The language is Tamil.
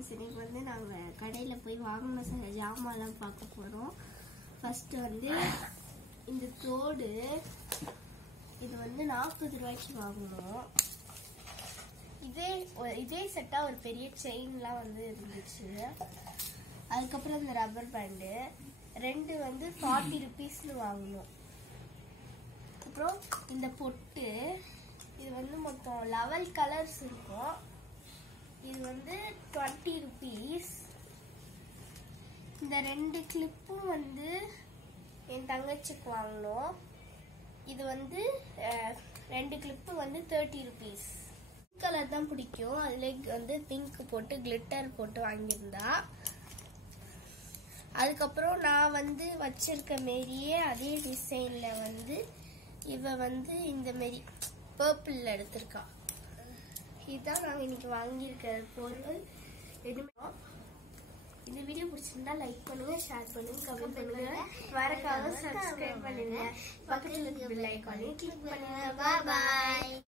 ஃப்ரெண்ட்ஸ், இன்னைக்கு வந்து நாங்கள் கடையில் போய் வாங்கின சில ஜாமான்லாம் பார்க்க போகிறோம். ஃபஸ்ட்டு வந்து இந்த தோடு, இது வந்து 40 ரூபாய்க்கு வாங்கினோம். இதே செட்டாக ஒரு பெரிய செயின்லாம் வந்து இருந்துச்சு. அதுக்கப்புறம் இந்த ரப்பர் பேண்டு 2 வந்து 40 ருபீஸ்னு வாங்கினோம். அப்புறம் இந்த பொட்டு, இது வந்து மொத்தம் 11 கலர்ஸ் இருக்கும். இது வந்து 20 ருபீஸ். இந்த 2 கிளிப்பும் வந்து என் தங்கச்சிக்கு வாங்கினோம். இது வந்து 2 கிளிப்பு வந்து 30 ருபீஸ். பிங்க் கலர் தான் பிடிக்கும், அதில் வந்து பிங்க் போட்டு கிளிட்டர் போட்டு வாங்கியிருந்தா. அதுக்கப்புறம் நான் வந்து வச்சிருக்க மாரியே அதே டிசைனில் வந்து இவ வந்து இந்த மாரி பர்பிள் எடுத்திருக்கா. இதுதான் நாங்கள் இன்னைக்கு வாங்கியிருக்கிற பொருள். இந்த வீடியோ பிடிச்சிருந்தா லைக் பண்ணுங்க, ஷேர் பண்ணுங்க, கமெண்ட் பண்ணுங்க, மறக்காம சப்ஸ்கிரைப் பண்ணுங்க, பக்கத்துல இருக்க பெல் ஐகானை கிளிக் பண்ணுங்க. பாய் பாய்.